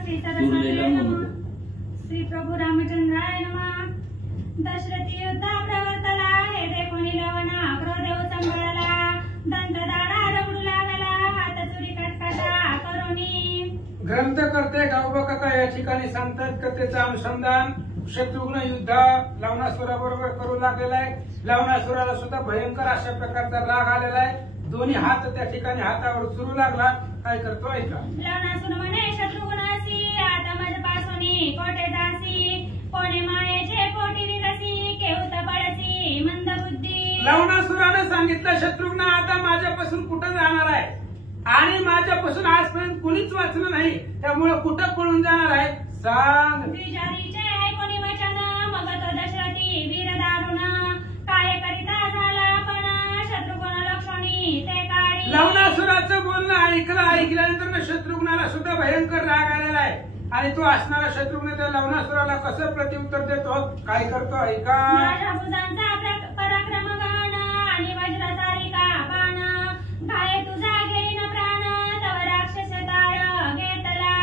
श्री सरस्वती नमः श्री प्रभु रामचंद्राय नमः। दशरथी युद्धा प्रवर्तला हे देखून लवणा क्रोधेव संभळला दंतदाडा रगडू लागला हात चुरी कटकटा करुणी। ग्रंथकर्ते गावबकाका या ठिकाणी सांगतात कथेचं अनुसंधान शत्रुघ्न युद्ध लवणासुराबरोबर करू लागलेला आहे। लवणासुराला सुद्धा भयंकर अशा प्रकारचा राग आलेला आहे। दोन्ही हात त्या ठिकाणी हातावर चुरू लागला। काय करतो ऐका। लवणासुर म्हणे शत्रुघ्नासी आता माझपासून कोठे जासी कोणे मायेचे पोटी विकसी केहुत पडसी मंदबुद्धी। लवणासुराने सांगितलं शत्रुघ्न आता माझ्यापासून कुठं जाणार आहे आणि माझ्यापासून आजपर्यंत कुणीच वाचलं नाही त्यामुळे कुठं पळून जाणार आहे सांग। विचारीचे ऐकोनी वचन मग तो दशरथी वीर दारुण काय करिता झाला पण शत्रुघ्न लक्षणी ते काळी। लवणासुराचं बोलणं ऐकल्यानंतर शत्रुघ्नाला सुद्धा भयंकर राग आलेला आहे आणि तो असणारा शत्रुघ्न त्या लवणासुराला कसं प्रत्युत्तर देतो काय करतो ऐका। माझ्या भुजांचा पराक्रम गाण आणि वज्रसारिका बाण घाये तुझा घेईन प्राण तव राक्षस ताळ घेतला।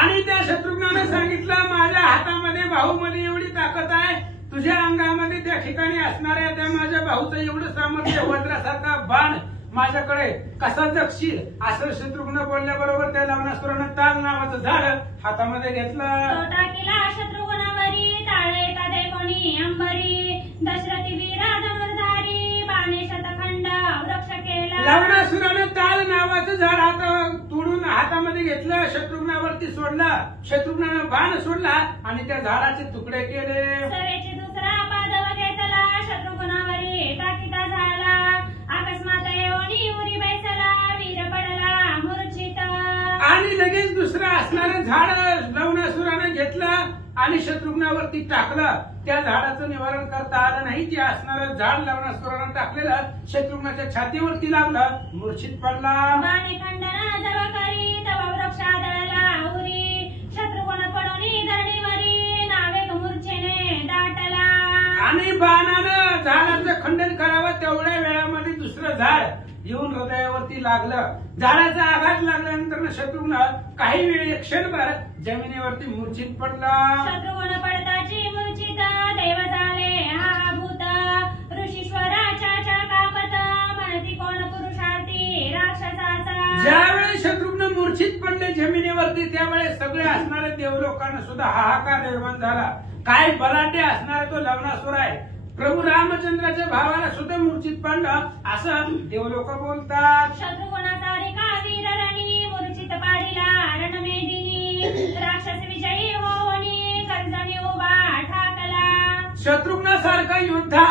आणि त्या शत्रुघ्नाने सांगितलं माझ्या हातामध्ये बाहूमध्ये एवढी ताकद आहे तुझ्या अंगामध्ये त्या ठिकाणी असणाऱ्या त्या माझ्या बाहूचं एवढं सामर्थ्य वज्रासारखा बाण माझ्याकडे कसा जगशील असं शत्रुघ्न बोलल्याबरोबर त्या लवणासुरानं ताल नावाचं झाड हातामध्ये घेतलं। टाकीला शत्रुघ्नावरी टाळे का कोणी अंबरी दशरथी वीरा धनुर्धारी बाणे शतखंड वृक्ष केला। लवणासुरानं ताल नावाचं झाड तोडून हातामध्ये घेतलं शत्रुघ्नावरती सोडलं। शत्रुघ्नानं बाण सोडला आणि त्या झाडाचे तुकडे केले। सवेची दुसरा पादव घेतला शत्रुघ्नावरी टाकीता झाला अकस्मात येऊनी उरी बैसला वीर पडला मूर्छित। आणि लगेच दुसरं असणारं झाड लवणासुरानं घेतलं आणि शत्रुघ्नावरती टाकलं। त्या झाडाचं निवारण करता आलं नाही ते असणारं झाड लवणासुरानं टाकलेलं शत्रुघ्नाच्या छातीवरती लागलं मूर्छित पडला। बाणे खंडना जव करी तव वृक्ष आदळला उरी शत्रुघ्न पडोनी धरणीवरी नावेग मूर्छेने दाटला। आणि बाणानं झाडाचं खंडन करावं तेवढ्या वेळामध्ये दुसरं झाड येऊन हृदयावरती लागलं। झाडाचा आघात लागल्यानंतर शत्रुघ्न काही वेळ क्षणभर जमिनीवरती मूर्छित पडला। शत्रुघ्न पडताची मूर्छित देव झाले हा भूत ऋषीश्वराच्या कापत म्हणती कोण पुरुषार्थी राक्षसाचा। ज्यावेळी शत्रुघ्न मूर्छित पडले जमिनीवरती त्यावेळी सगळे असणारे देवलोकांना सुद्धा हाहाकार निर्माण झाला। काय बलाढ्य असणारा तो लवणासुर आहे प्रभू रामचंद्राच्या भावाला सुद्धा मूर्छित पडलं असं देवलोक बोलतात। शत्रुघ्नासारिका वीर रणी मूर्छित पाडिला रणमेदिनी राक्षस विजयी होवनी कर्जनी उभा ठाकला। शत्रुघ्नासारखा योद्धा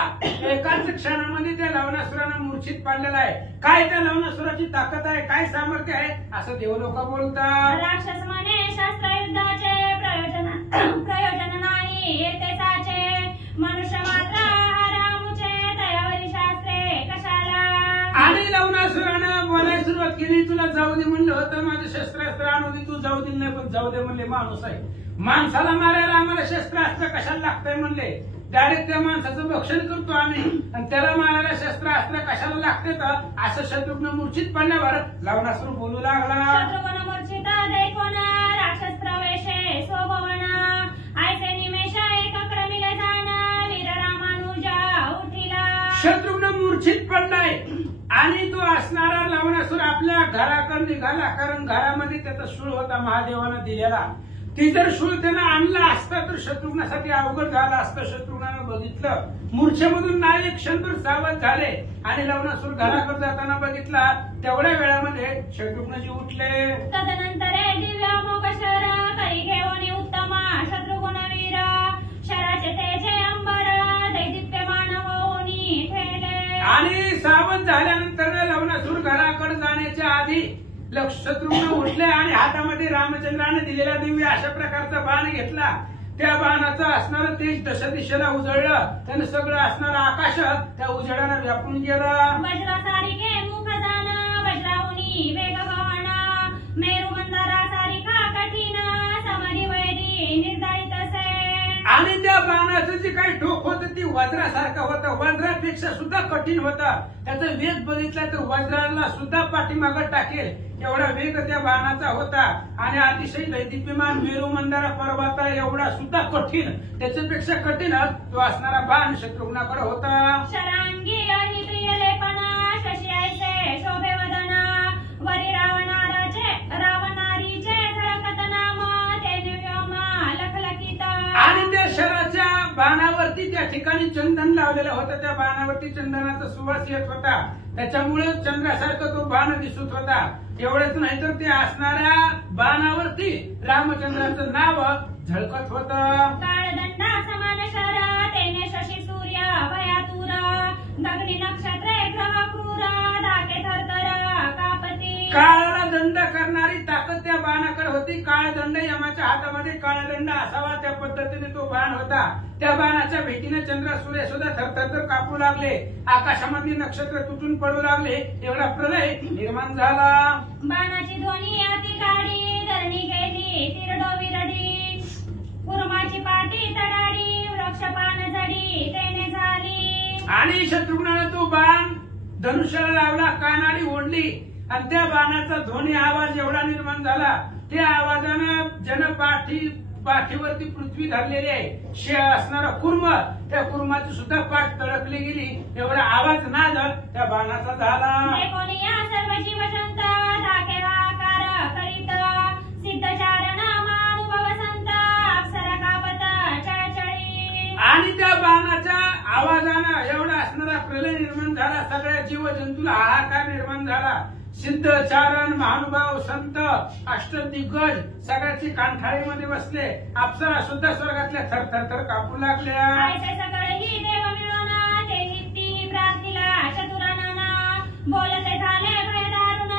एकाच क्षणामध्ये त्या लवणासुरानं मूर्छित पाडलेला आहे। काय त्या लवणासुराची ताकद आहे काय सामर्थ्य आहे असं देवलोक बोलतात। राक्षस म्हणे शस्त्र युद्धाचे प्रयोजन नाही येते साचे मनुष्य मात्र आरामुचे दयावरी शास्त्रे कशाला। आणि लवणासुरानं बोलायला सुरुवात केली तुला जाऊ दे म्हणलं होतं माझं शस्त्रास्त्र आणू दे तू जाऊ दिलं नाही पण जाऊ दे म्हणले माणूस आहे माणसाला मारायला आम्हाला शस्त्रास्त्र कशाला लागतंय म्हणले डायरेक्ट त्या माणसाचं भक्षण करतो आम्ही आणि त्याला मारायला शस्त्रास्त्र कशाला लागते तर असं शत्रुघ्न मूर्छित पडल्यावर लवणासुर बोलू लागला। शत्रुघ्न मूर्छित देखोन राक्षस प्रवेशे स्वभवन ऐसे निमेष एक क्रमिले जाण वीर रामानुजा उठिला। शत्रुघ्न मूर्छित पडलाय आणि तो असणारा लवणासुर आपल्या घराकडे निघाला कारण घरामध्ये त्याचा शूळ होता महादेवानं दिलेला। ती जर शूळ त्यानं आणला असता तर शत्रुघ्नासाठी अवघड झालं असतं। शत्रुघ्नानं बघितलं मूर्छेमधून नाही एक क्षणभर सावध झाले आणि लवणासुर घराकडे जाताना बघितला तेवढ्या वेळामध्ये शत्रुघ्नजी उठले। तदनंतर दिव्य मोग शर करी घेऊन उत्तम शत्रुघ्न वीर शराचे तेजे अंबर दैदिप्यमान होऊनी ठेले। आणि सावध झाल्यानंतर लवणासुर घराकडे जाण्याच्या आधी शत्रुघ्न उठले आणि हातामध्ये रामचंद्राने दिलेला दिव्य अशा प्रकारचा बाण घेतला। त्या बाणाचं असणारं तेज दश दिशेला उजळलं त्यानं सगळं असणारं आकाश त्या उजेडानं व्यापून गेलं। वज्रासारिखे मुख जाण वज्राहुनी वेग गहन मेरू मंदारासारिखा कठीण समरी वैरी निर्धारित से। आणि त्या बाणाचं जे काही टोक होतं ती वज्रासारखं होतं, वज्रापेक्षा सुद्धा कठीण होतं. त्याचा वेग बघितला तर वज्राला सुद्धा पाठीमागं टाकेल एवढा वेग त्या बाणाचा होता. आणि अतिशय दैदिप्यमान मेरू मंदारा पर्वता एवढा सुद्धा कठीण, त्याच्यापेक्षा कठीण तो असणारा बाण शत्रुघ्नाकडे होता. शरांगी रही प्रिय लेपना शशी ऐसे शोभे वदना वरी रावणारीचे झळकत नाम तेने व्योमा लखलखित. आणि त्या शराच्या बाणावरती त्या ठिकाणी चंदन लावलेलं होतं, त्या बाणावरती चंदनाचा सुवास येत होता, त्याच्यामुळे चंद्रासारखं तो बाण दिसत होता. एवढंच नाही तर ते असणाऱ्या बाणावरती रामचंद्राचं नाव झळकत होतं. काळदंडा समान शर तेने शशी सूर्य भयातूर गगनी नक्षत्रे ग्रह क्रूर धाके थरथर कापती. काळाला दंड करणारी ताकद त्या बाणाकडे होती. काळदंड यमाच्या हातामध्ये काळदंड असावा त्या पद्धतीने तो बाण होता. त्या बाणाच्या भेटीने चंद्र सूर्य सुद्धा थरथर कापू लागले, आकाशामधली नक्षत्र तुटून पडू लागले, एवढा प्रलय निर्माण झाला. बाणाची ध्वनी अति काढी धरणी गेली तिरडो विरडी कुर्माची पाटी तडाडी वृक्षपान झडी तेने झाली. आणि शत्रुघ्नाने तो बाण धनुष्याला लावला, कानाडी ओढली आणि त्या बाणाचा ध्वनी आवाज एवढा निर्माण झाला, त्या आवाजानं पाठीवरती पृथ्वी धरलेली आहे असणारा कुर्म, त्या कुर्माची सुद्धा पाठ तडकली गेली, एवढा आवाज नाद त्या बाणाचा झाला. सर्व जीवजंत धाके आकार करीत सिद्धचारण महानुभव संत अप्सरा कापत चळचळी. आणि त्या बाणाच्या आवाजानं एवढा असणारा प्रलय निर्माण झाला, सगळ्या जीवजंतूला हाहाकार निर्माण झाला. सिद्ध चारण महानुभाव संत अष्टदिग्गज सगळ्याची कांठाळीमध्ये बसले, अप्सरा सुद्धा स्वर्गातल्या थरथर कापू लागल्या. ऐसे सगळेही देव मिळून ते नित्ती प्रार्थीला चतुरानना बोलते झाले भयदारुण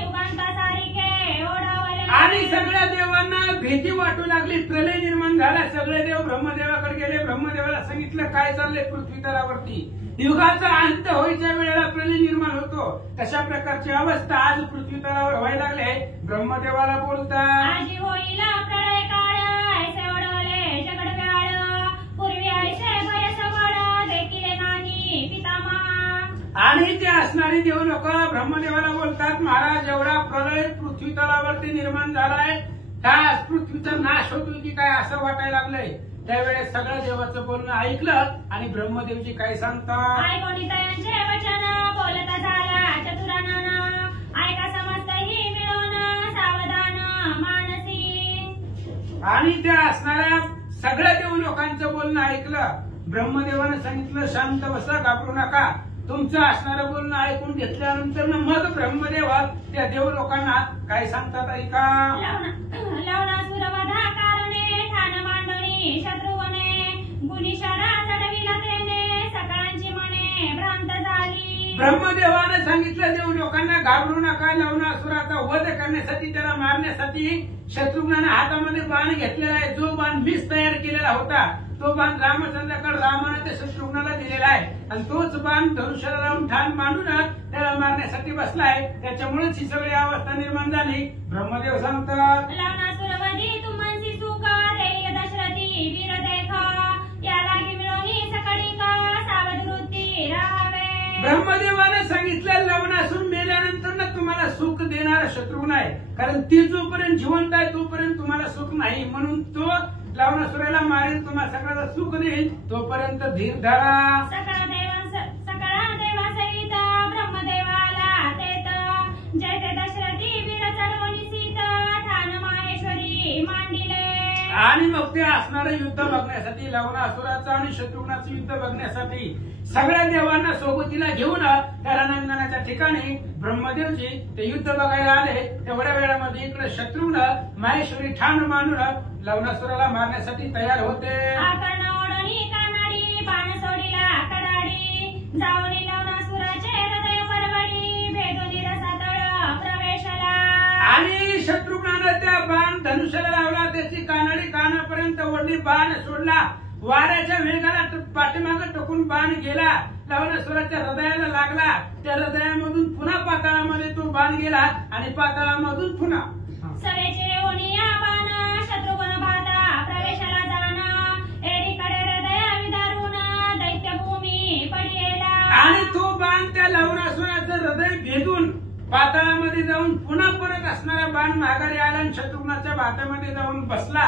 युगांता सारिखे ओढावले. आणि सगळ्या देवांना भीती वाटू लागली, प्रलय निर्माण झाला. सगळे देव ब्रह्मदेवाकडे गेले, ब्रह्मदेवाला सांगितलं काय चाललंय पृथ्वी तलावरती, युगाचा अंत व्हायच्या वेळेला प्रलय निर्माण होतो, तशा प्रकारची अवस्था आज पृथ्वी तलावर व्हायला लागले. ब्रह्मदेवाला बोलतात आजी होईल प्रलय काळ ऐसे ओढवले जगड व्याळ पूर्वी ऐसे भय सबळ देखिले नाही पितामहा. आणि ते असणारी देव लोक ब्रह्मदेवाला बोलतात महाराज एवढा प्रलय पृथ्वी तलावरती निर्माण झालाय, त्या पृथ्वीचा नाश होतोय की काय असं वाटायला लागलंय. त्यावेळेस सगळ्या देवाचं बोलणं ऐकलं आणि ब्रह्मदेवजी काय सांगतात, ऐकोनी तयांचे वचन बोलता झाला चतुरानना ऐका समजतही मिळून सावधान मानसी. आणि त्या असणाऱ्या सगळ्या देव लोकांचं बोलणं ऐकलं. ब्रह्मदेवानं सांगितलं शांत बसा, घाबरू नका. तुमचं असणारं बोलणं ऐकून घेतल्यानंतर मग ब्रह्मदेव त्या देव लोकांना काय सांगतात ऐका. लवणासुर वधा कारणे ठाण मांडणी शत्रुवने गुणी शरा चढविला तेने सकळांची मने भ्रांत झाली. ब्रह्मदेवानं सांगितलं देव लोकांना घाबरू नका, लवणासुराचा वध करण्यासाठी त्याला मारण्यासाठी शत्रुघ्नाने हातामध्ये बाण घेतलेला आहे. जो बाण मीच तयार केलेला होता तो बाण रामचंद्राकडे रामाने त्या शत्रुघ्नाला दिलेला आहे आणि तोच बाण धनुष्याला लावून ठाण मांडून त्याला मारण्यासाठी बसलाय. त्याच्यामुळेच ही सगळी अवस्था निर्माण झाली. ब्रह्मदेव सांगतात लवणासुरवधी तुमची सुख देईल दशरथी वीर देख या लागी मिळवणी सकळी का सावध वृत्ती राहावे. ब्रह्मदेवाने सांगितलं लवणासूर मेल्यानंतर ना तुम्हाला सुख देणारा शत्रुघ्न आहे, कारण ती जोपर्यंत जिवंत आहे तोपर्यंत तुम्हाला सुख नाही, म्हणून तो लवणासुराला मारेल, तुम्हाला सगळ्याला सुख देईल, तोपर्यंत धीर धरा. सकळ देवासहित ब्रह्मदेवाला तेत जय ते दशरथी वीर चढवणी सीत ठाण माहेश्वरी मांडिले. आणि मग ते असणारं युद्ध बघण्यासाठी लवणासुराचं आणि शत्रुघ्नाचं युद्ध बघण्यासाठी सगळ्या देवांना सोबतीला घेऊन त्या रणांगणाच्या ठिकाणी ब्रह्मदेवजी ते युद्ध बघायला आले. तेवढ्या वेळामध्ये इकडे शत्रुघ्न माहेश्वरी ठाण मांडून लवणासुराला मारण्यासाठी तयार होते. आकर्ण ओढणी कानाडी बाण सोडीला कडाडी जाऊनी लवणासुराचे हृदय परवडी भेदोनी रसातळ प्रवेशला. आणि शत्रुघ्नानं त्या बाण धनुष्याला लावला, त्याची कानाडी कानापर्यंत ओढली, बाण सोडला. वाऱ्याच्या वेगाला पाठीमागे टकून बाण गेला, लवणासुराच्या हृदयाला लागला. त्या हृदयामधून पुन्हा पाताळामध्ये तो बाण गेला आणि पाताळामधून पुन्हा सवेचे ओनिया बाण शत्रुघ्न भाता प्रवेशाला जाण एडी लंकेमध्ये जाऊन पुन्हा परत असणारा बाण माघारी आला आणि शत्रुघ्नाच्या भात्यामध्ये जाऊन बसला.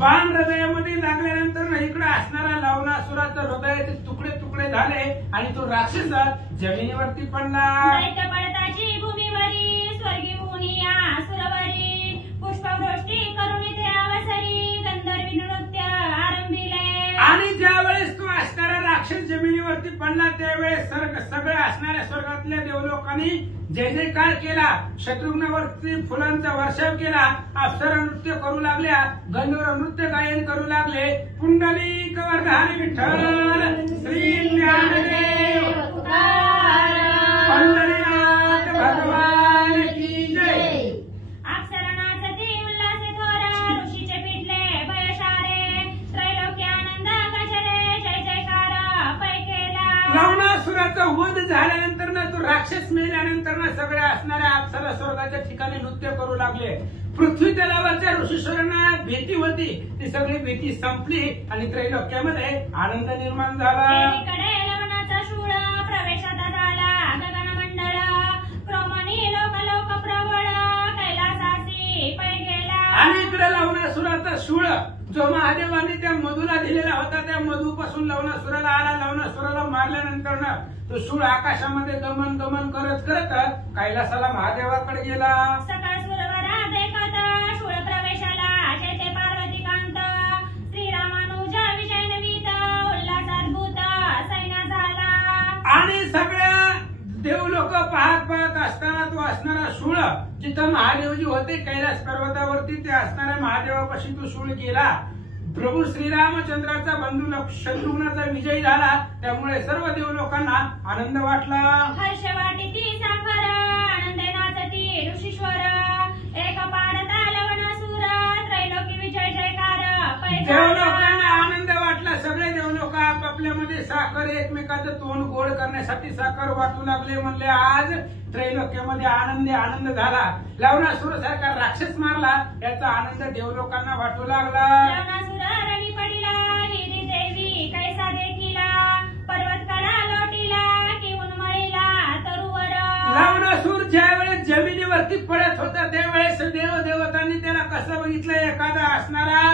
बाण हृदयामध्ये लागल्यानंतर इकडे असणारा लवणासुराचं हृदय तुकडे तुकडे झाले आणि तो राक्षस जमिनीवरती पडला. दैत्यपडताची भूमीवरी स्वर्गी मुनिया सुरवरी पुष्पवृष्टी करून ते अवसरी गंधर्वी नृत्य आरंभिले. आणि ज्यावेळेस तो असणारा राक्षस जमिनीवरती पडला त्यावेळेस सगळे असणाऱ्या स्वर्गातल्या देवलोकांनी जय जयकार केला. शत्रुघ्नावरती फुलांचा वर्षाव केला. अप्सरा नृत्य करू लागल्या. गंधर्व नृत्य गायन करू लागले. पुंडलिक वरधारी विठ्ठल श्री ज्ञानदेव पंढरीनाथ भगवान की जय. अक्षरनाथ ते उल्हासे थोर ऋषीचे पिटले भयशारे त्रैलोक्यानंद गजरे जय जयकार पै केला. लवणासुराचा वध झाल्यानंतर तो राक्षस मेल्यानंतर सगळ्या असणाऱ्या अप्सरा स्वर्गाच्या ठिकाणी नृत्य करू लागले. पृथ्वी तलावाच्या ऋषीश्वरांना भीती होती. ती सगळी भीती संपली आणि त्रैलोक्यामध्ये आनंद निर्माण झाला. एकीकडे लवणाचा शूळ प्रवेशात झाला गगनमंडळ क्रमणी लोक प्रबळ कैलासासी पै गेला. आणि इकडे लवणासुराचा शूळ जो महादेवाने त्या मधूला दिलेला होता त्या मधूपासून लवणासुराला आला. लवणासुराला मारल्यानंतर तो शूळ आकाशामध्ये गमन गमन करत करत कैलासाला महादेवाकडे गेला. सकाळ सुरवरा देखत शूळ प्रवेशाला शेते पार्वतीकांत श्रीरामानुज विजय नवीत उल्हासाद्भुत सैन्य झाला. आणि सगळ्या देवलोक पाहत पाहत असताना तो असणारा शूळ जिथं महादेवजी होते कैलास पर्वतावरती ते असणाऱ्या महादेवापाशी तो शूळ गेला. प्रभू श्रीरामचंद्राचा बंधू शत्रुघ्नाचा विजय झाला. त्यामुळे सर्व देवलोकांना आनंद वाटला. हर्ष वाटिती साखर आनंदे नाचती ऋषीश्वर एक पाडता लवणासुर त्रैलोकी विजय जयकार पै झाला. देवलोकांना आनंद वाटला. सगळे देवलोक आपापल्यामध्ये साखर एकमेकाचं तोंड गोड करण्यासाठी साखर वाटू लागले. म्हणले आज त्रैलोक्यामध्ये आनंद झाला. लवणासुर सारखा राक्षस मारला याचा आनंद देवलोकांना वाटू लागला. लवणासुर रणी पडिला हिरी देवी कैसा देखिला पर्वतकडा लोटीला किऊन मळीला तरुवर. लवणासुर ज्यावेळेस जमिनीवरती पडत होता त्यावेळेस देवदेवतांनी त्याला कसं बघितलं. एखादा असणारा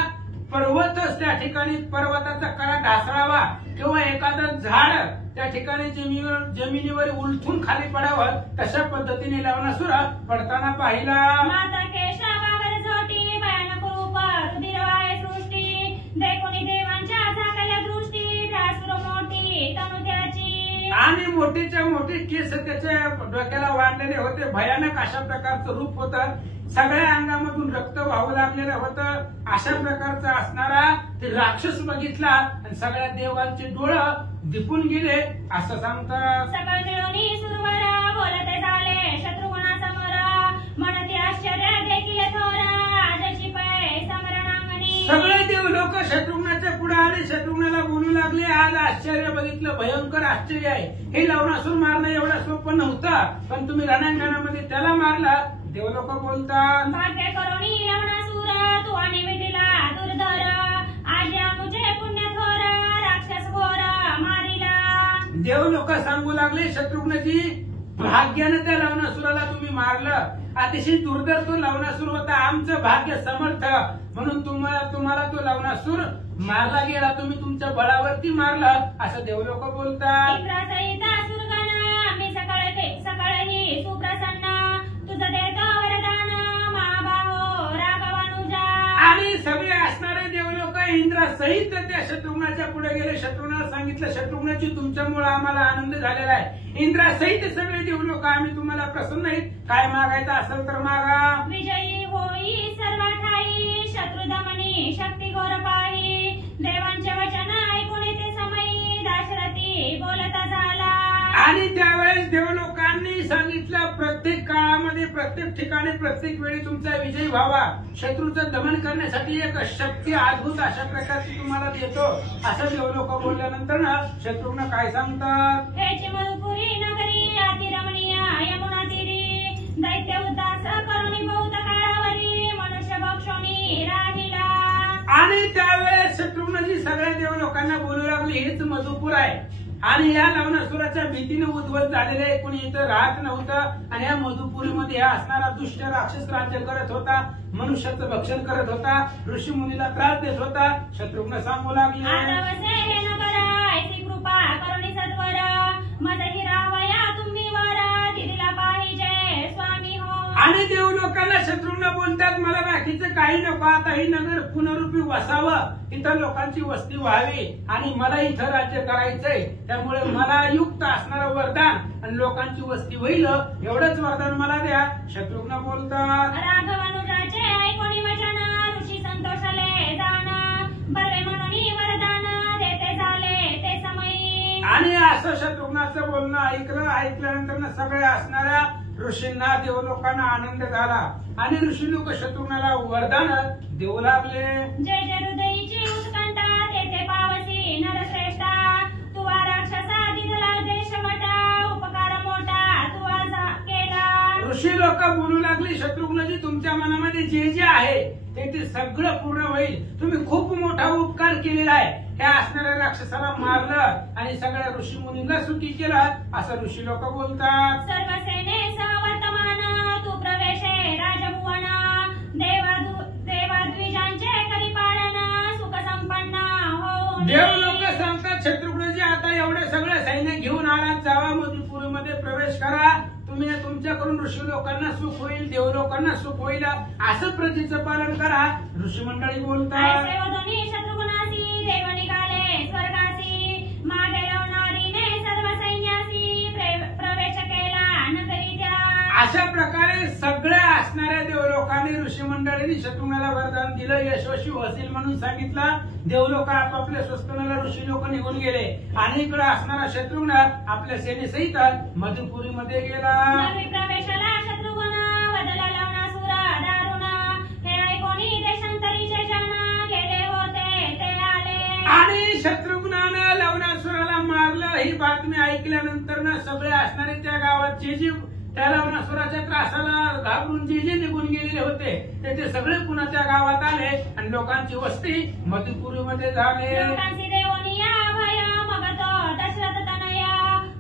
पर्वतच त्या ठिकाणी पर्वताचा कडा ढासळावा किंवा एखादं झाड त्या ठिकाणी जमिनीवर उलथून खाली पडावं तशा पद्धतीने लवणासुर पडताना पाहिला. माता केशवावर झोटी भयानक रूप रुधिरवाय सृष्टी देखुनी देवांच्या झाकल्या दृष्टी भ्रासुर मोठी तनु त्याची. आणि मोठीच्या मोठी केस त्याच्या डोक्याला वाढलेले होते. भयानक अशा प्रकारचं रूप होतं. सगळ्या अंगामधून रक्त वाहू लागलेलं होतं. अशा प्रकारचा असणारा ते राक्षस बघितला आणि सगळ्या देवांचे डोळं दिपून गेले असं सांगतात. सकळ मिळून सुरवर बोलते झाले शत्रुघ्नासमोर म्हणती आश्चर्य देखील थोर आजची पै समरणांगणी. सगळे देव लोक शत्रुघ्नाच्या पुढे आले. शत्रुघ्नाला बोलू लागले आज आश्चर्य बघितलं. भयंकर आश्चर्य आहे. हे लवणासुर मारणं एवढं सोपं नव्हतं पण तुम्ही रणांगणामध्ये त्याला मारला. देवलोक बोलतात भाग्य करुणी लवणासुर तू आणि विटीला दुर्धर आज मुझे पुण्य थोर राक्षस घोर मारिला. देवलोक सांगू लागले शत्रुघ्नजी भाग्याने त्या लवणासुराला तुम्ही मारलं. अतिशय दुर्धर तो लवणासुर होता. आमचं भाग्य समर्थ म्हणून तुम्हाला तो लवणासुर मारला गेला. तुम्ही तुमच्या बळावरती मारलं असं देवलोक बोलतात. इंद्रासहित सुरगण मी सकाळही सुप्रसन्न तुझं देतो वरदान महाबाहो राघवानुजा. आणि सगळे असणारे देवलोक इंद्रासहित त्या शत्रुघ्नाच्या पुढे गेले. शत्रुघ्नाला सांगितलं शत्रुघ्नाची तुमच्यामुळे आम्हाला आनंद झालेला आहे. इंद्रासहित सगळे देवलोक आम्ही तुम्हाला प्रसन्न आहेत. काय मागायचं असेल तर मागा. विजयी होई सर्व ठाई शत्रुदमनी शक्ती घोर पाही देवांचे वचन ऐकून ते समयी दाशरथी बोलता झाला. आणि त्यावेळेस देवलोकांनी सांगितलं प्रत्येक काळामध्ये प्रत्येक ठिकाणी प्रत्येक वेळी तुमचा विजय व्हावा. शत्रूचं दमन करण्यासाठी एक शक्ती अद्भुत अशा प्रकारची तुम्हाला देतो असं देवलोक बोलल्यानंतर शत्रुघ्न काय सांगतात. हेची मधुपुरी नगरी अतिरमणीय यमुना तीरी दैत्य उदास करुणी बहुत काळावरी मनुष्य भक्षणी राहिला. आणि त्यावेळेस शत्रुघ्नजी सगळ्या देवलोकांना बोलू लागले हेच मधुपूर आहे. आणि या लवणासुराच्या भीतीने उद्ध्वस्त झालेले कोणी इथं राहत नव्हतं आणि या मधुपुरीमध्ये हा असणारा दुष्ट राक्षस राज्य करत होता, मनुष्याचं भक्षण करत होता, ऋषी मुनीला त्रास देत होता. शत्रुघ्न सांगू लागले, कृपा करुणी सत्वर मज हिरावया तुम्ही वर दिदीला पाहिजे स्वामी हो. आणि देव लोकांना शत्रुघ्न बोलतात, मला बाकीचं काही नको, आता ही नगर पुनरुपी वसावं, इथं लोकांची वस्ती व्हावी आणि मला इथं राज्य करायचंय, त्यामुळे मला युक्त असणारं वरदान आणि लोकांची वस्ती होईल एवढंच वरदान मला द्या. शत्रुघ्न बोलतात, राघवानुजाचे ऐकोनी वचन ऋषी संतोषले जाण बर्वे म्हणून वरदान देते झाले ते समयी. आणि असं शत्रुघ्नाचं बोलणं ऐकल्यानंतर सगळ्या असणाऱ्या ऋषींना देवलोकांना आनंद झाला आणि ऋषी लोक शत्रुघ्नाला वरदान देऊ लागले. जय जय हृदयीची उत्कंठा तेथे पावसी नरश्रेष्ठा तुवा राक्षसा दिदला देश मोठा उपकार मोठा तुवा केला. ऋषी लोक बोलू लागली, शत्रुघ्नजी तुमच्या मनामध्ये जे जे आहे ते सगळं पूर्ण होईल, तुम्ही खूप मोठा उपकार केलेला आहे, ह्या असणाऱ्या राक्षसाला मारलं आणि सगळ्या ऋषी मुनींना सुखी केलं, असं ऋषी लोक बोलतात. सर्व सेने वर्तमान तू प्रवेशे राजभुवन देवाद्विजांचे करी पालन सुख संपन्न हो. देव लोक सांगतात, शत्रुघ्नजी आता एवढे सगळे सैन्य घेऊन आलात, जावा मधुपुरीमध्ये प्रवेश करा, तुम्ही तुमच्याकडून ऋषी लोकांना सुख होईल, देव लोकांना सुख होईल, असं प्रतीचं पालन करा. ऋषी मंडळी बोलतात, शत्रुघ्नासी देव निघाले स्वर्गासी मागे लावणारीने सर्व सैन्यासी प्रवेश केला नगरी द्या. अशा प्रकारे सगळ्या असणाऱ्या देवलोकांनी ऋषी मंडळींनी शत्रुघ्नाला वरदान दिलं, यशस्वी होतील म्हणून सांगितलं. देवलोक आपापल्या स्वस्तनाला ऋषी लोक निघून गेले आणि इकडे असणारा शत्रुघ्न आपल्या सेनेसहित मधुपुरीमध्ये गेला. प्रवेशाला शत्रुघ्न वदला लावणासुर दारुण हे ऐकोनी देशांतरीचे जन गेले होते ते आले. आणि शत्रुघ्नानं लवणासुराला मारलं ही बातमी ऐकल्यानंतर ना सगळे असणारे त्या गावात जे त्या लवणासुराच्या त्रासाला घाबरून जे निघून गेलेले होते ते सगळे पुन्हा त्या गावात आले आणि लोकांची वस्ती मधुपुरीमध्ये झाली. लोकांची देवनिया भय मगतो दशरथ तनय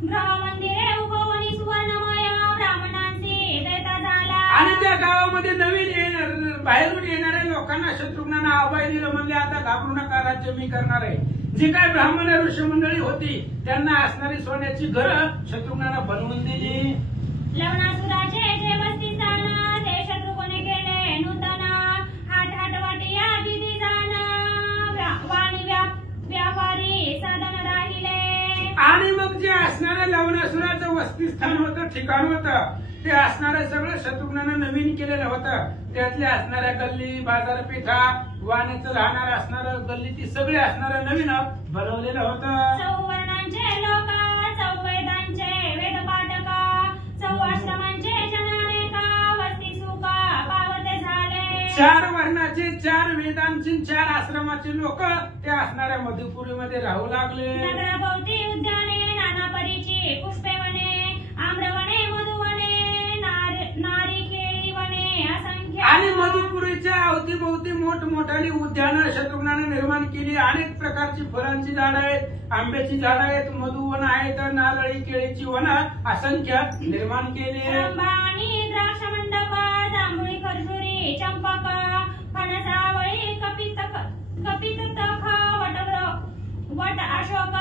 ग्रह मंदिरे उगवणी सुवर्णमय ब्राह्मणांची देता झाला. आणि त्या गावामध्ये नवीन बाहेरून येणाऱ्या लोकांना शत्रुघ्नानं अभय दिलं, म्हणले आता घाबरू नका, राज्य मी करणार आहे. जी काय ब्राह्मण ऋषी मंडळी होती त्यांना असणारी सोन्याची घरं शत्रुघ्नानं बनवून दिली. लवणासुराचे जे वस्ती स्थान ते शत्रुघ्ने केले नूतन हाट वाटिया दिदी जाण वाणी व्यापारी साधन राहिले. आणि मग जे असणाऱ्या लवणासुराचं वस्तीस्थान होतं, ठिकाण होतं, ते असणारं सगळं शत्रुघ्नानं नवीन केलेलं होतं. त्यातल्या असणाऱ्या गल्ली बाजारपेठा वाण्याचं राहणार असणारं गल्ली सगळे असणारं नवीन बनवलेलं होतं. चौवर्णांचे लोक चौवेदांचे वेदपाठक चौआश्रमांचे जनानेका वस्ती सुख पावते झाले. 4 वर्णाचे 4 वेदांचे 4 आश्रमाचे लोक ते असणाऱ्या मधुपुरीमध्ये राहू लागले. नगराभोवती उद्याने नाना परीची पुष्पे वने आम्रवने मधुवने नारिकेळी वने असंख्य. आणि मधुपुरीच्या अवतीभोवती मोठमोठाली उद्यानं शत्रुघ्नाने निर्माण केली. अनेक प्रकारची फळांची झाडं आहेत, आंब्याची झाडं आहेत, मधुवन आहेत, नारळी केळीची वन असंख्य निर्माण केली. आणि द्राक्ष मंडप जांभुळी खरजुरी चंपक फणसावळी कपित तख वट अशोक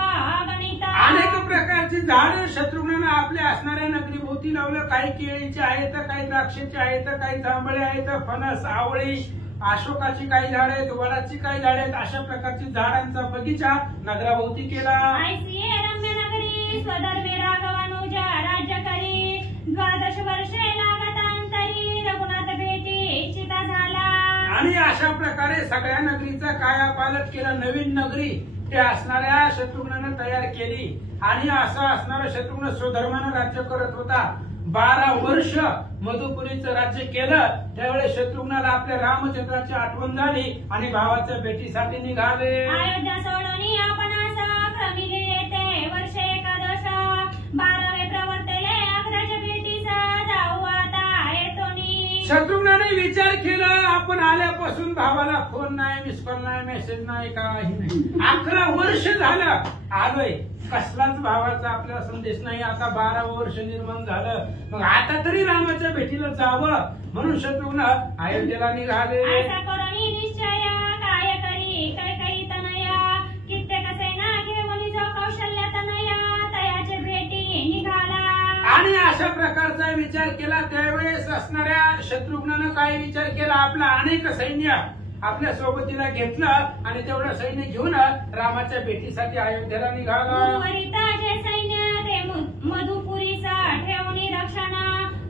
गणित अनेक प्रकारची झाडं शत्रुघ्नानं आपल्या असणाऱ्या नगरीभोवती लावलं. काही केळीची आहेत, काही द्राक्षाची आहेत, काही जांभळे आहेत, फणस आवळी अशोकाची काही झाडं आहेत, वडाची काही झाडं आहेत, अशा प्रकारची झाडांचा बगीचा नगराभोवती केला. रम्य नगरी स्वधर्मी राघवानुज राज्य करी 12 वर्षे लागतांतरी रघुनाथ भेटी इच्छिता झाला. आणि अशा प्रकारे सगळ्या नगरीचा कायापालट केला. नवीन नगरी ते असणाऱ्या शत्रुघ्नानं तयार केली आणि असं असणारं शत्रुघ्न स्वधर्मानं राज्य करत होता. 12 वर्ष मधुपुरीचं राज्य केलं. त्यावेळेस शत्रुघ्नाला आपल्या रामचंद्राची आठवण झाली आणि भावाच्या भेटीसाठी निघाले. अयोध्या सोडून आपण क्रमिले येते वर्ष एकादश 12वे प्रवर्तले अग्रज भेटीस जाऊ आता येतो. शत्रुघ्नाने शत्रुघ्नाने विचार केला, आपण आल्यापासून भावाला फोन नाही, मिस कॉल नाही, मेसेज नाही, काही नाही. 11 वर्ष झालं आलोय, कसलाच भावाचा आपल्याला संदेश नाही. आता 12 वर्ष निर्माण झालं, मग आता तरी रामाच्या भेटीला जावं म्हणून शत्रुघ्न अयोध्येला निघाले. ऐसा करुणी निश्चय काय करी कैकई तनया, कित्येक सेना घेऊन जो कौशल्य तनया, तयाचे भेटी निघाला. आणि अशा प्रकारचा विचार केला. त्यावेळेस असणाऱ्या शत्रुघ्नानं काय विचार केला, आपला अनेक सैन्य आपल्या सोबतीला घेतलं आणि तेवढं सैन्य घेऊन रामाच्या भेटीसाठी अयोध्येला निघाला. उर्वरिताचे सैन्य ते मधुपुरीचा ठेवणी रक्षण,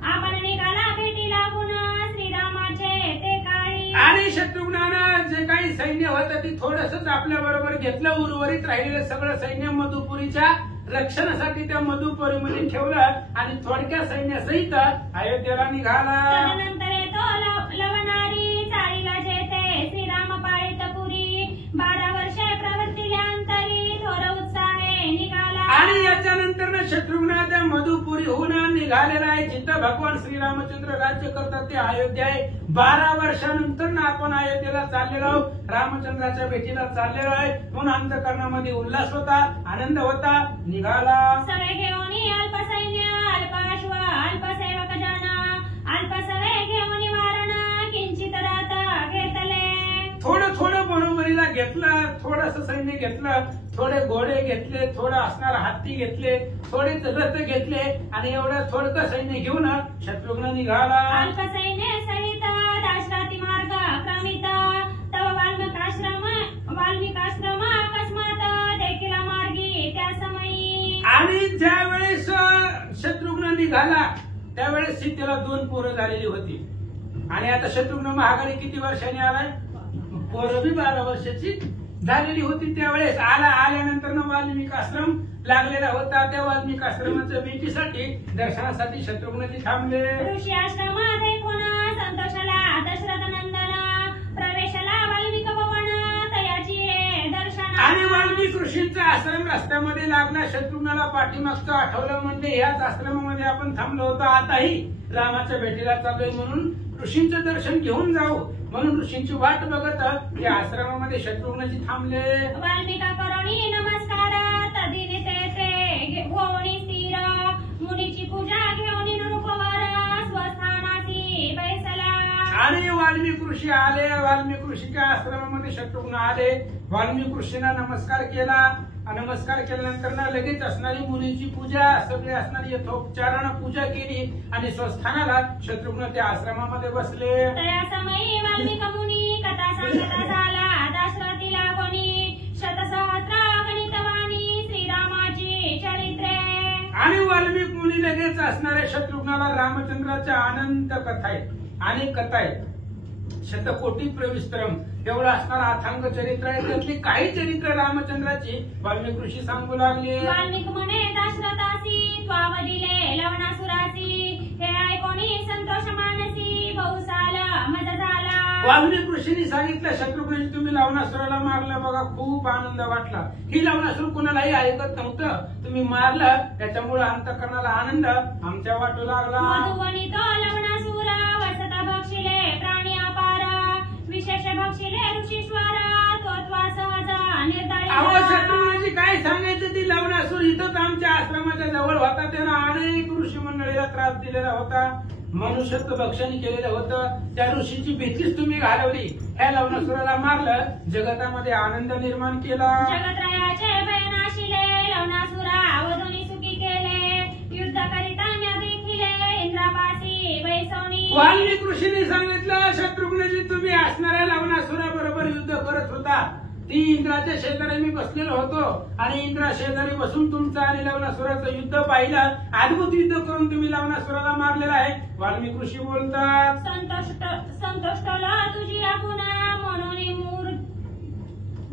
आपण निघाला भेटी लागून श्रीरामाचे ते काळी. आणि शत्रुघ्नानं जे काही सैन्य होतं ती थोडंसंच आपल्या बरोबर घेतलं. उर्वरित राहिलेलं सगळं सैन्य मधुपुरीच्या रक्षणासाठी त्या मधुपुरीमध्ये ठेवलं आणि थोडक्या सैन्यासहित अयोध्येला निघाला. तदनंतर तो लवणारी चाळीला जेते श्रीराम पाळीत पुरी, 12 वर्षे प्रवर्तिल्यानंतरी थोर उत्साहे निघाला. आणि याच्यानंतर शत्रुघ्न त्या मधुपुरीहून निघालेला आहे. जिथं भगवान श्रीरामचंद्र राज्य करतात ते अयोध्या आहे. 12 वर्षानंतर आपण अयोध्येला चाललेलो आहोत, रामचंद्राच्या भेटीला चाललेलो आहे. म्हणून अंतःकरणामध्ये उल्हास होता, आनंद होता. निघाला सवे घेऊन अल्प सैन्य, अल्प अश्व, अल्प सेवक जन, अल्प सवे घेऊन वारण, किंचित रात घेतले. थोडं थोडं बरोबरीला घेतलं, थोडस सैन्य घेतलं, थोडे घोडे घेतले, थोडं असणार हत्ती घेतले, थोडे रथ घेतले आणि एवढं थोडकं सैन्य घेऊन शत्रुघ्न निघाला. अल्प सैन्य सहित दाशरथी मार्ग क्रमित, तव वाल्मिकाश्रम अकस्मात देखील मार्गी त्या समयी. आणि ज्यावेळेस शत्रुघ्न निघाला त्यावेळेस सीतेला 2 पोरं झालेली होती. आणि आता शत्रुघ्न महागारी किती वर्षांनी आलाय, पोरं बी 12 वर्षाची झालेली होती. त्यावेळेस आल्यानंतर वाल्मिक आश्रम लागलेला होता. त्या वाल्मिक आश्रमाच्या भेटीसाठी दर्शनासाठी शत्रुघ्नजी थांबले. ऋषी आश्रमात ऐकून संतोषाला दशरथ नंदन, प्रवेशला वाल्मिक भवन तयाची दर्शन. आणि वाल्मिक ऋषींचा आश्रम रस्त्यामध्ये लागला. शत्रुघ्नाला पाठीमागचं आठवलं, म्हणजे याच आश्रमामध्ये आपण थांबलो होतो, आताही रामाच्या भेटीला चाललोय म्हणून ऋषींचं दर्शन घेऊन जाऊ म्हणून ऋषींची वाट बघत या आश्रमामध्ये शत्रुघ्नजी थांबले. वाल्मिका करुणी नमस्कार, तदिने ते होणी स्थिर, मुनीची पूजा घेऊन नृपवर स्वस्थानासी बैसला. आणि वाल्मिक ऋषी आले. वाल्मिक ऋषीच्या आश्रमामध्ये शत्रुघ्न आले. वाल्मिक ऋषींना नमस्कार केला. नमस्कार केल्यानंतर लगेच असणारी मुनीची पूजा, सगळे असणारी यथोपचारानं पूजा केली आणि स्वस्थानाला शत्रुघ्न त्या आश्रमामध्ये बसले. त्या समयी वाल्मिक मुनी कथा सांगता झाला, दाशरथीला कोणी शतसहस्र गणितवाणी श्रीरामाची चरित्रे. आणि वाल्मिक मुनी लगेच असणाऱ्या शत्रुघ्नाला रामचंद्राच्या अनंत कथा आहेत, अनेक कथा आहेत, शतकोटी प्रविस्तरम एवढं असणार अथांग चरित्र आहे. त्यातली काही चरित्र रामचंद्राची वाल्मिक ऋषी सांगू लागले. वाल्मिक म्हणे दाशरथासी त्वावदिले लवणासुरासी, हे ऐकोनी संतोष मानसी बहुसाल मज झाला. वाल्मिक ऋषींनी सांगितलं, शत्रुघ्नजी तुम्ही लवणासुराला मारलं बघा, खूप आनंद वाटला. ही लवणासुर कुणालाही ऐकत नव्हतं, तुम्ही मारलं त्याच्यामुळे अंतःकरणाला आनंद आमच्या वाटू लागला. मधुवनी तो लवणासुर वसता बक्षिले प्राणी अपार, विशेष बक्षिले ऋषीश्वर तोत्वा सहज निर्दय. अहो शत्रुघ्नजी काय सांगायचं, ती लवणासूर इथंच आमच्या आश्रमाच्या जवळ होता. त्यानं अनेक ऋषी मंडळीला त्रास दिलेला होता, मनुष्यत्व भक्षण केलेलं होतं. त्या ऋषीची भीतीच तुम्ही घालवली, ह्या लवणासुराला मारलं, जगतामध्ये आनंद निर्माण केला. जगत्रयाचे भयनाशिले लवणासुरा अवधुनी सुखी केले, युद्ध करिता देखिले इंद्रापासी बैसवणी. वाल्मिक ऋषींनी सांगितलं, शत्रुघ्नजी तुम्ही असणाऱ्या लवणासुराबरोबर युद्ध करत होता. ती इंद्राच्या शेजारी मी बसलेलो होतो आणि इंद्रा शेजारी बसून तुमचं आणि लवणासुराचं युद्ध पाहिलं. अद्भुत युद्ध करून तुम्ही लवणासुराला मारलेला आहे. वाल्मिक ऋषी बोलतात, संतोषला तुझी गुणा म्हणून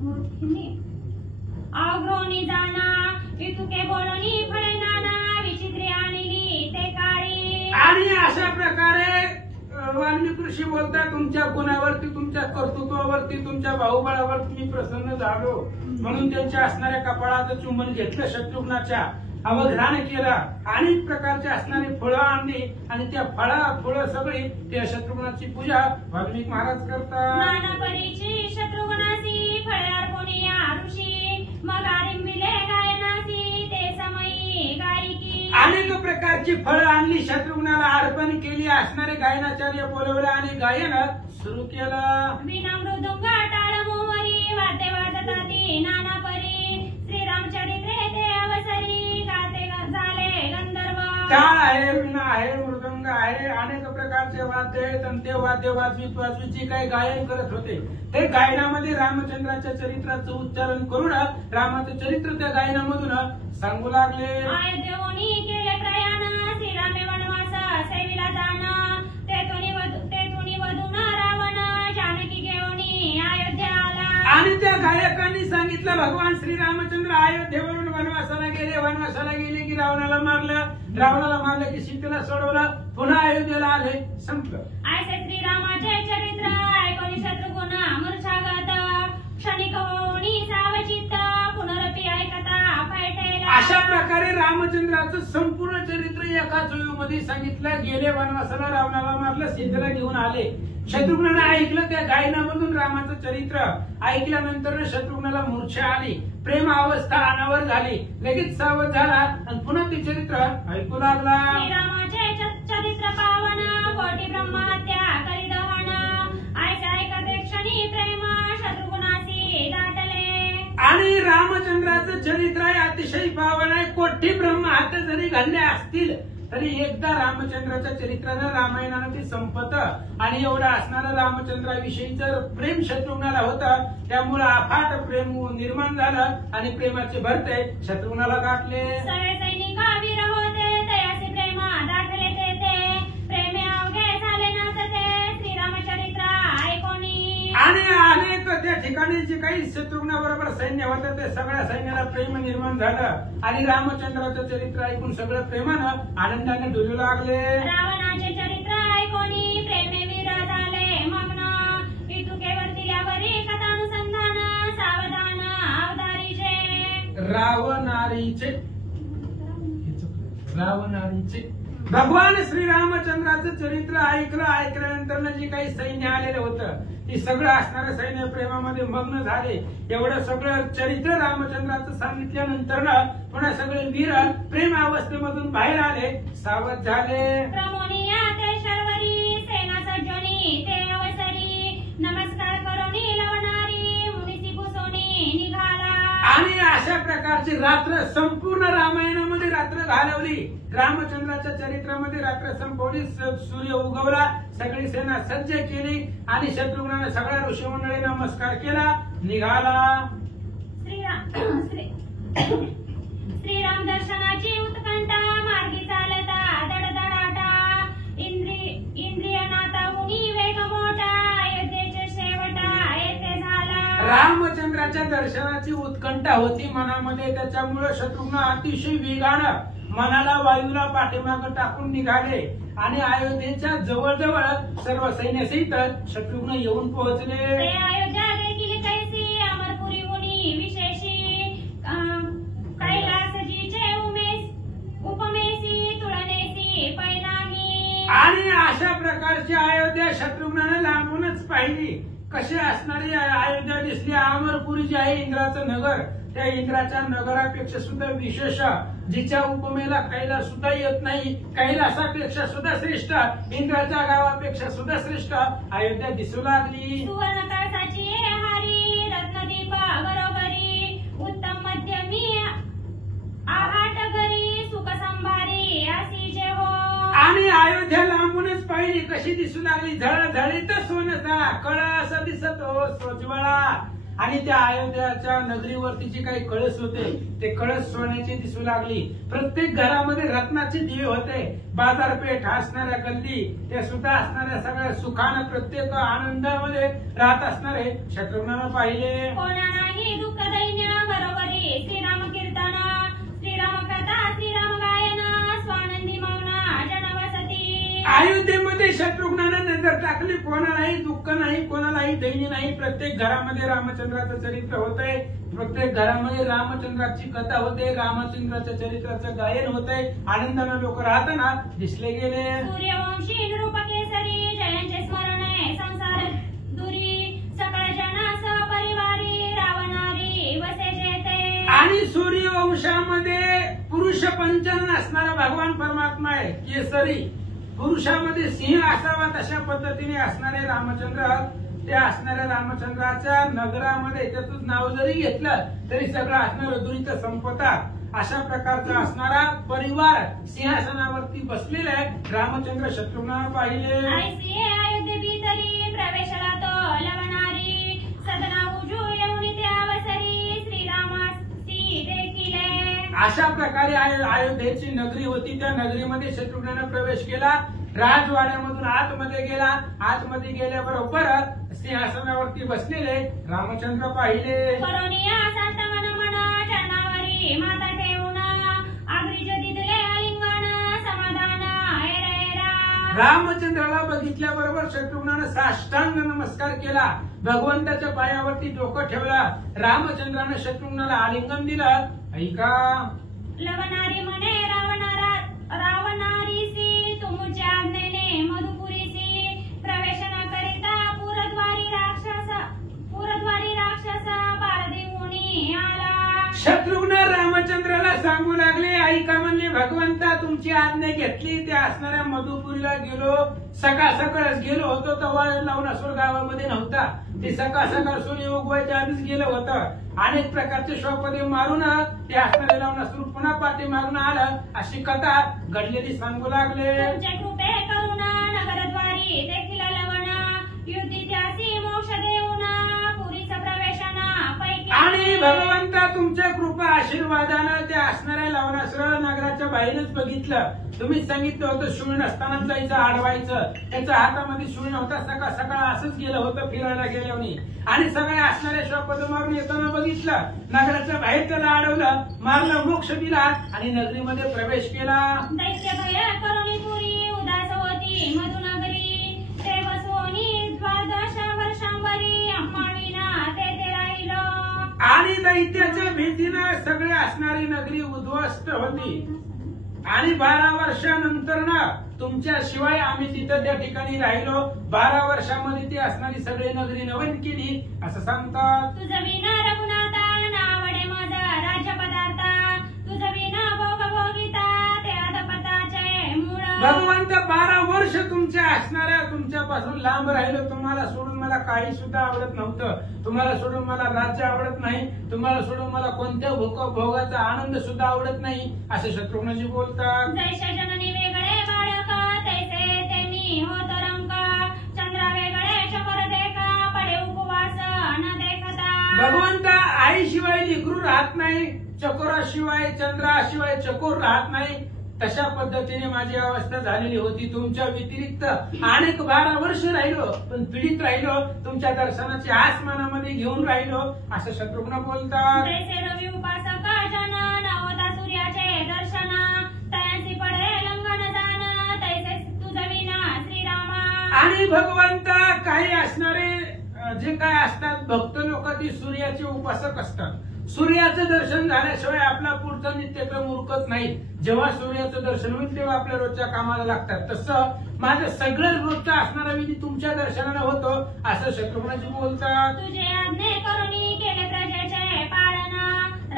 मूर्खिनी अग्रोनी जाना, इतुके बोलणी फळे नाना, विचित्री आणली ते काळी. आणि अशा प्रकारे वाल्मिक ऋषी बोलतात, तुमच्या गुणावरती, तुमच्या कर्तृत्वावरती, तुमच्या बाहुबळावरती मी प्रसन्न झालो म्हणून त्यांच्या असणाऱ्या कपाळाचं चुंबन घेतलं शत्रुघ्नाच्या. अवघ्राण केलं, अनेक प्रकारचे असणारे फळं आणली आणि त्या फळं सगळी त्या शत्रुघ्नाची पूजा वाल्मिक महाराज करतात. नानापरीची शत्रुघ्नासी फळे अर्पणी ऋषी मग आरंभिले गायनासी ते समयी गायकी. अनेक प्रकारची फळं आणली, शत्रुघ्नाला अर्पण केली, असणारे गायनाचार्य बोलवले आणि गायन सुरू केलं. विना मृदुंग टाळ मोहरी वाद्य वाजताती नानापरी श्रीरामचरित्रे ते अवसरी गाते झाले गंधर्व. टाळ आहे, विणा आहे, मृदंग आहे, अनेक प्रकारचे वाद्य आहेत आणि ते वाद्य वाजवीत जे काही गायन करत होते ते गायनामध्ये रामचंद्राच्या चरित्राचं उच्चारण करून रामाचं चरित्र त्या गायनामधून सांगू लागले. अयोध्येहूनी केले प्रयाण श्रीरामे वनवास सेविला जाण तेथुनी वधून रावण जानकी घेऊनी अयोध्या आला. आणि त्या गायकांनी सांगितलं भगवान श्रीरामचंद्र अयोध्येवरून वनवासाला गेले की रावणाला मारलं की सीतेला सोडवलं, पुन्हा अयोध्येला आले, संपलं. ऐसे श्रीरामाचे चरित्र ऐकून शत्रुघ्न मूर्छागत क्षणिक होऊनी सावचित्त पुनरपि ऐकता पैठेला. अशा प्रकारे रामचंद्राचं संपूर्ण चरित्र एकाच वेळेमध्ये सांगितलं. गेले वनवासाला, रावणाला मारलं, सीतेला घेऊन आले. शत्रुघ्नानं ऐकलं त्या गायनामधून रामाचं चरित्र. ऐकल्यानंतर शत्रुघ्नाला मूर्छा आली, प्रेम अवस्था अनावर झाली, लगेच सावध झाला आणि पुन्हा ते चरित्र ऐकू लागला. श्रीरामाचे चरित्र पावन कोटी ब्रह्महत्या करी दहन ऐसे ऐकते क्षणी प्रेम शत्रुघ्नासी दाटले. आणि रामचंद्राचं चरित्र आहे अतिशय पावन आहे. कोटी ब्रह्महत्या जरी घडल्या असतील तरी एकदा रामचंद्राच्या चरित्रानं रामायणानं ते संपत आणि एवढं असणारं रामचंद्राविषयीचं प्रेम शत्रुघ्नाला होतं. त्यामुळे अफाट प्रेम निर्माण झालं आणि प्रेमाचे भरते शत्रुघ्नाला गाठले. सगळे सैनिक वीर होते तयासी प्रेम दाटले ते प्रेमे अवघे झाले नसते श्रीरामचरित्र ऐकोनी. आणि अनेक त्या ठिकाणी जे काही शत्रुघ्नाबरोबर सैन्य होतं ते सगळ्या सैन्याला प्रेम निर्माण झालं आणि रामचंद्राचं चरित्र ऐकून सगळं प्रेमानं आनंदाने डोलू लागले. रावणाचे चरित्र ऐकोनी प्रेमे वीर झाले मग्न इतुके वर्तिल्यावरी कथानुसंधान सावधान रावणारीचे भगवान श्रीरामचंद्राचं चरित्र ऐकल्यानंतर जे काही सैन्य आलेलं होतं ते सगळं असणारं सैन्य प्रेमामध्ये मग्न झाले. एवढं सगळं चरित्र रामचंद्राचं सांगितल्यानंतर पुन्हा सगळे वीर प्रेम अवस्थेमधून बाहेर आले, सावध झाले. प्रमोनिया ते शर्वरी सेना सज्जनी ते अवसरी नमस्कार करोनी लवणारी मुनिसी पुसोनी निघाला. आणि अशा प्रकारची रात्र संपूर्ण रामायणामध्ये रात्र घालवली. रामचंद्राच्या चरित्रामध्ये रात्र संपवली, सूर्य उगवला, सगळी सेना सज्ज केली आणि शत्रुघ्नाने सगळ्या ऋषीमंडळी नमस्कार केला, निघाला. श्रीराम दर्शनाची उत्कंठा मार्गी चालता दडदडाटा इंद्रियनाथा उनी वेग मोठा अयोध्येचे शेवटा येथे झाला. रामचंद्राच्या दर्शनाची उत्कंठा होती मनामध्ये, त्याच्यामुळे शत्रुघ्न अतिशय वेगानं मनाला वायूला पाठीमागं टाकून निघाले आणि अयोध्येच्या जवळजवळ सर्व सैन्यासहित शत्रुघ्न येऊन पोहोचले. अयोध्या देखील कैसी अमरपुरी उनी विशेषी कैलासजीचे उपमेसी तुळनेसी पैनाही. आणि अशा प्रकारची अयोध्या शत्रुघ्नाने लांबूनच पाहिली. कशी असणारी अयोध्या दिसली. अमरपुरी जे आहे इंद्राचं नगर, त्या इंद्राच्या नगरापेक्षा सुद्धा विशेष, जिच्या उपमेला कैलास सुद्धा येत नाही, कैलासापेक्षा सुद्धा श्रेष्ठ, इंद्राच्या गावापेक्षा सुद्धा श्रेष्ठ अयोध्या दिसू लागली. सुवर्ण कळसाची हारी रत्नदीप बरोबरी उत्तम मध्यमी आहाट घरी सुख संभारी अशी जे हो. आणि अयोध्या लांबूनच पाहिली कशी दिसू लागली. झळझळीत सोनचा कळस दिसत हो सोज्वळा. आणि त्या अयोध्याच्या नगरीवरती जे काही कळस होते ते कळस सोन्याचे दिसू लागली. प्रत्येक घरामध्ये रत्नाचे दिवे होते. बाजारपेठ असणाऱ्या गल्ली त्या सुद्धा असणाऱ्या सगळ्या सुखानं प्रत्येक आनंदामध्ये राहत असणारे शत्रुघ्नाला पाहिले. कोणा नाही दुःख दैन्य बरोबरी श्रीराम कीर्तन श्रीराम कथा श्रीराम गायन स्वानंदी मौन जनवसती. अयोध्येमध्ये शत्रुघ्नानं नजर टाकली कोणालाही दुःख नाही, कोणालाही दैन्य नाही. प्रत्येक घरामध्ये रामचंद्राचं चरित्र होतंय, प्रत्येक घरामध्ये रामचंद्राची कथा होते, रामचंद्राच्या चरित्राचं गायन होतंय. आनंदानं लोक राहताना दिसले गेले. सूर्यवंशी नृप केसरी जयांचे स्मरण आहे संसार दुरी सकळ जनास परिवारी रावणारी वसे जेते. आणि सूर्यवंशामध्ये पुरुष पंचन असणारा भगवान परमात्मा आहे केसरी. पुरुषामध्ये सिंह असावा तशा पद्धतीने असणारे रामचंद्र, त्या असणाऱ्या रामचंद्राच्या नगरामध्ये त्याचं नाव जरी घेतलं तरी सगळं असणार दुरीत संपता अशा प्रकारचा असणारा परिवार सिंहासनावरती बसलेला आहे. रामचंद्र शत्रुघ्नाला पाहिले. ऐसी अयोध्ये भीतरी प्रवेशला तो लवणारी सदना उजू येऊन त्यावसरी श्रीरामासी देखिले. अशा प्रकारे अयोध्येची नगरी होती. त्या नगरीमध्ये शत्रुघ्नाने प्रवेश केला. राजवाड्यामधून आतमध्ये गेला. आतमध्ये गेल्याबरोबर सिंहासनावरती बसलेले रामचंद्र पाहिले. करोनिया शांत मन मन चरणावरी माता ठेवून आग्रीज दिदले आलिंगन समाधान ऐरा. रामचंद्राला बघितल्याबरोबर शत्रुघ्नाने साष्टांग नमस्कार केला. भगवंताच्या पायावरती डोकं ठेवला. रामचंद्राने शत्रुघ्नाला आलिंगन दिलं. ऐका लवणारी म्हणे रावणारीसी तुमच्या आज्ञेने मधुपुरीसी प्रवेश न करिता पुरद्वारी राक्षस पारदेऊनी आला. शत्रुघ्न रामचंद्राला सांगू लागले, ऐका म्हणले भगवंता तुमची आज्ञा घेतली. त्या असणाऱ्या मधुपुरीला गेलो. सकाळ सकाळच गेलो होतो तेव्हा लवणासूर गावामध्ये नव्हता. ते सकाळ सकाळ सूर्य उगवायच्या आधीच गेलं होतं. अनेक प्रकारचे शोपदे मारून ते असणारे लवणासूर पुन्हा पाठी मारून आलं अशी कथा घडलेली सांगू लागले. तुमच्या कृपे करुणा नगरद्वारी देखील लवण युद्धी त्यासी मोक्ष देऊन पुरीचा प्रवेशना पैकी. आणि भगवंता तुमच्या कृपा आशीर्वादानं त्या असणाऱ्या लवणासूर नगराच्या बाहेरच बघितलं. तुम्हीच सांगितलं होतं शूळ नसतानाच जायचं आडवायचं. त्याच्या हातामध्ये शूळ नव्हता. सकाळ सकाळ असंच गेलं होतं फिरायला गेल्याने. आणि सगळे असणाऱ्या शोपद मारून येताना बघितलं. नगराच्या बाहेर त्याला अडवलं, मारलं, मोक्ष दिला आणि नगरीमध्ये प्रवेश केला. दैत्य भय करुणी पुरी उदास होती मधुनगरी ते बसवणी 12 वर्षांवरी अम्माविना ते राहिलो. आणि दैत्याच्या भीतीनं सगळे असणारी नगरी उद्ध्वस्त होती. आणि 12 वर्षानंतर ना तुमच्या शिवाय आम्ही तिथं त्या ठिकाणी राहिलो. 12 वर्षामध्ये ती असणारी सगळी नगरी नवीन केली असं सांगतात. तुझं विना रघुनाथा नावडे मज राज्य पदार्थ तुझं विना भोग भोगिता ते अधपताचे मूळ. भगवंत 12 वर्ष तुमच्या असणाऱ्या तुमच्यापासून लांब राहिलो. तुम्हाला सोडून मला काही सुद्धा आवडत नव्हतं. तुम्हाला सोडून मला राज्य आवडत नाही. तुम्हाला सोडून मला कोणत्या भोगाचा आनंद सुद्धा आवडत नाही असे शत्रुघ्नजी बोलतात. जैसे जननी वेगळे बाळक तैसे त्यांनी होत रंक चंद्रा वेगळे चकोर देखा पडे उपवास न देखता. भगवंता आईशिवाय लेकरू राहत नाही, चकोराशिवाय चंद्राशिवाय चकोर राहत नाही. तशा पद्धतीने माझी अवस्था झालेली होती. तुमच्या व्यतिरिक्त अनेक 12 वर्ष राहिलो पण पीडित राहिलो. तुमच्या दर्शनाची आस मनामध्ये घेऊन राहिलो असं शत्रुघ्न बोलतात. जैसे रवी उपासक जन नवता सूर्याचे दर्शन तयांसी पडे लंघन जान तैसे तुझं विना श्रीरामा. आणि भगवंता काही असणारे जे काय असतात भक्त लोक ती सूर्याचे उपासक असतात. सूर्याचं दर्शन झाल्याशिवाय आपला पुढचा नित्यक्रम उरकत नाही. जेव्हा सूर्याचं दर्शन होईल तेव्हा आपल्या रोजच्या कामाला लागतात. तसं माझं सगळं रोजचा असणारा विधी तुमच्या दर्शनाला होतो असं शत्रुघ्नजी बोलतात. तुझे आज्ञे करुणी केले प्रजेचे पालन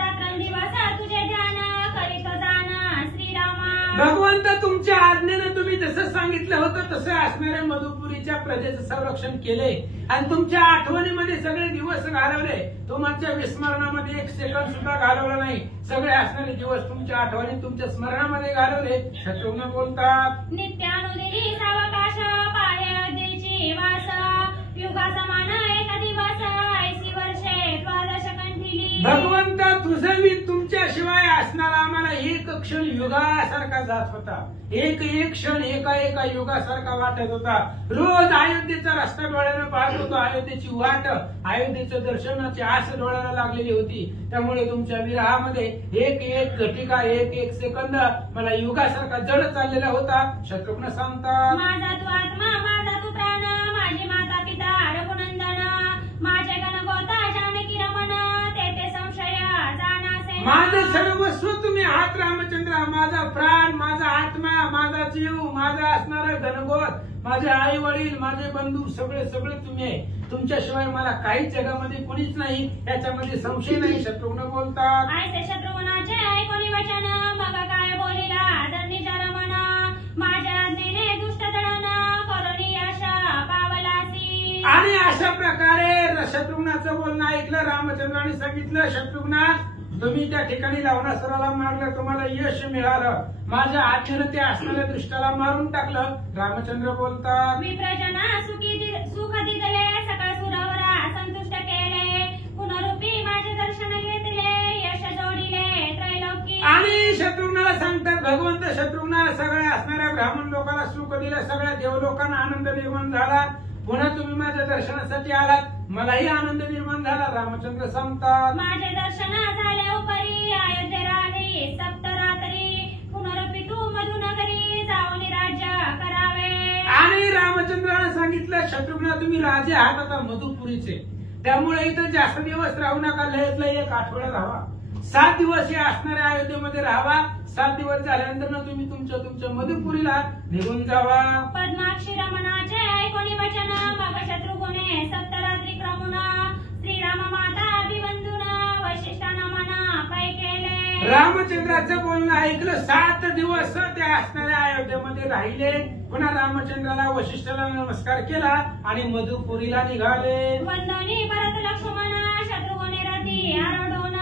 रात्रंदिवस तुझे ध्यान करीत जाण श्रीरामा. भगवंत तुमच्या आज्ञेनं तुम्ही जसं सांगितलं होतं तसं असणाऱ्या मधुपुरीच्या प्रजेचं संरक्षण केले आणि तुमच्या आठवणीमध्ये सगळे दिवस घालवले. तुमच्या विस्मरणामध्ये एक सेकंद सुद्धा घालवला नाही. सगळे असणारे दिवस तुमच्या आठवणी तुमच्या स्मरणामध्ये घालवले शत्रुघ्न बोलतात. नित्यानुदिनी सावकाश पाहे अदेची वास युगा समान एक दिवस 80 वर्षे 12 कंठिली. भगवंता तुझं मी तुमच्या शिवाय असणारा आम्हाला एक क्षण युगासारखा जात होता. एक क्षण एका युगासारखा वाटत होता. रोज अयोध्येचा रस्ता डोळ्यानं पाहत होतो. अयोध्येची वाट, अयोध्येचं दर्शनाची आस डोळ्याला लागलेली होती. त्यामुळे तुमच्या विरहामध्ये एक घटिका, एक सेकंद मला युगासारखा जड चाललेला होता. शत्रुघ्न सांगतात, माझा तू आत्मा, माझा तू प्राण, माझी माता पिता रघुनंदन, माझे गणगोता जानकी रमण, तेथे संशय जाणासे. माझं सर्वस्व तुम्ही आहात रामचंद्र. माझा प्राण, माझा आत्मा, माझा जीव, माझा असणारा गणगोत, माझे आई वडील, माझे बंधू, सगळे तुम्ही आहे. तुमच्याशिवाय मला काहीच जगामध्ये कोणीच नाही, याच्यामध्ये संशय नाही. शत्रुघ्न बोलतात, ऐसे शत्रुघ्नाचे ऐकोनी वचन, मग काय बोलिला धरणीच्या रमण, माझ्या आज्ञेने दुष्ट दळण, करुणी आशा पावलासी. आणि अशा प्रकारे शत्रुघ्नाचं बोलणं ऐकलं. रामचंद्राने सांगितलं, शत्रुघ्ना तुम्ही त्या ठिकाणी लवणासुराला मारलं, तुम्हाला यश मिळालं. माझ्या आज्ञेनं ते असणाऱ्या दृष्टाला मारून टाकलं. रामचंद्र बोलतात, विप्रजना सुख दिदले, सकळ सुरवरा संतुष्ट केले, पुनरुपी माझे दर्शन घेतले, यश जोडिले त्रैलोकी. आणि शत्रुघ्नाला सांगतात, भगवंत शत्रुघ्ना सगळ्या असणाऱ्या ब्राह्मण लोकांना सुख दिलं, सगळ्या देवलोकांना आनंद निर्माण झाला. पुन्हा तुम्ही माझ्या दर्शनासाठी आलात, मलाही आनंद निर्माण झाला. रामचंद्र सांगतात, माझे दर्शन झाले उपरी, अयोध्ये राही सप्तरात्री, पुनरुपी तू मधुनगरी, जाऊन राज्य करावे. आणि रामचंद्राने सांगितलं, शत्रुघ्ना तुम्ही राजे आहात आता मधुपुरीचे, त्यामुळे इथं जास्त दिवस राहू नका. लयतला 1 आठवडा राहावा. 7 दिवस हे असणाऱ्या अयोध्येमध्ये राहावा. 7 दिवस झाल्यानंतर तुम्ही तुमच्या मधुपुरीला निघून जावा. पद्माक्षी रमणाचे ऐकोनी वचन, मग शत्रुघ्ने सप्तरात्री क्रमुना, श्रीराम माता अभिवंदुना, वशिष्ठांना मना पै केले. रामचंद्राचं बोलणं ऐकलं. 7 दिवस ते असणाऱ्या अयोध्येमध्ये राहिले. पुन्हा रामचंद्राला वशिष्ठाला नमस्कार केला आणि मधुपुरीला निघाले. वंदनी भरत लक्ष्मणा, शत्रुघ्ने रथी आरोढोन,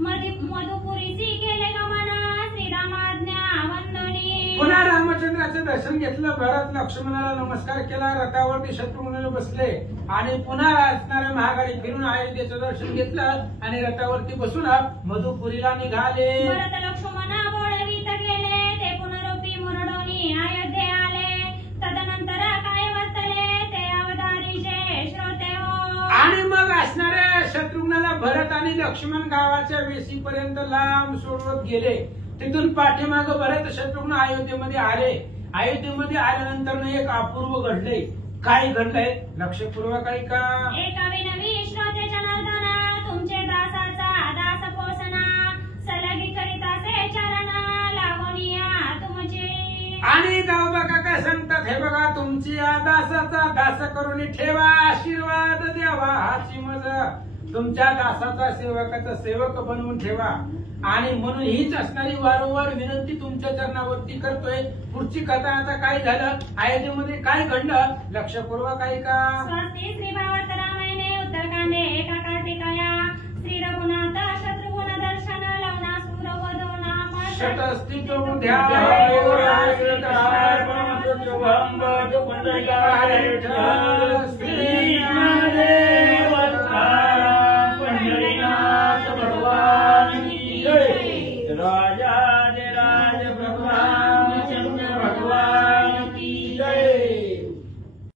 मधुपुरीसी केले गमना, श्रीरामाज्ञा वंदनी. पुन्हा रामचंद्राचं दर्शन घेतलं. भरत लक्ष्मणाला नमस्कार केला. रथावरती शत्रुघ्न बसले आणि पुन्हा असणाऱ्या महागाडी फिरून अयोध्येचं दर्शन घेतलं आणि रथावरती बसून मधुपुरीला निघाले. भरत लक्ष्मणा बोळवीत गेले, ते पुनरुपी मुरडोनी अयोध्ये आले, तदनंतर काय वर्तले ते अवधारीचे श्रोते हो. आणि मग असणाऱ्या शत्रुघ्नाला भरत आणि लक्ष्मण गावाच्या वेशीपर्यंत लांब सोडवत गेले. तिथून पाठीमाग भरत शत्रुघ्न अयोध्येमध्ये आले. अयोध्येमध्ये आल्यानंतर एक अपूर्व घडले. काय घडलंय लक्षपूर्वक ऐका. एका विनवी श्रोते जनार्दना, तुमचे दासाचा दास पोसना, सलगी करीतासे चरणा, लागोनिया तुमची. आणि गावबा काका सांगतात, हे बघा तुमची या दासाचा दास करून ठेवा, आशीर्वाद द्यावा हाची मज. तुमच्या दासाचा सेवकाचा सेवक बनवून ठेवा. आणि म्हणून हीच असणारी वारंवार विनंती तुमच्या चरणावरती करतोय. पुढची कथा आता काय झालं, अयोध्येमध्ये काय घडलं लक्षपूर्वक ऐका. स्वस्ती श्री भावार्थ रामायणे उत्तरकांडे एका कार्तिकाया, श्री रघुनाथ शत्रुघ्न दर्शन लवणासुर वधो नाम शतस्थितो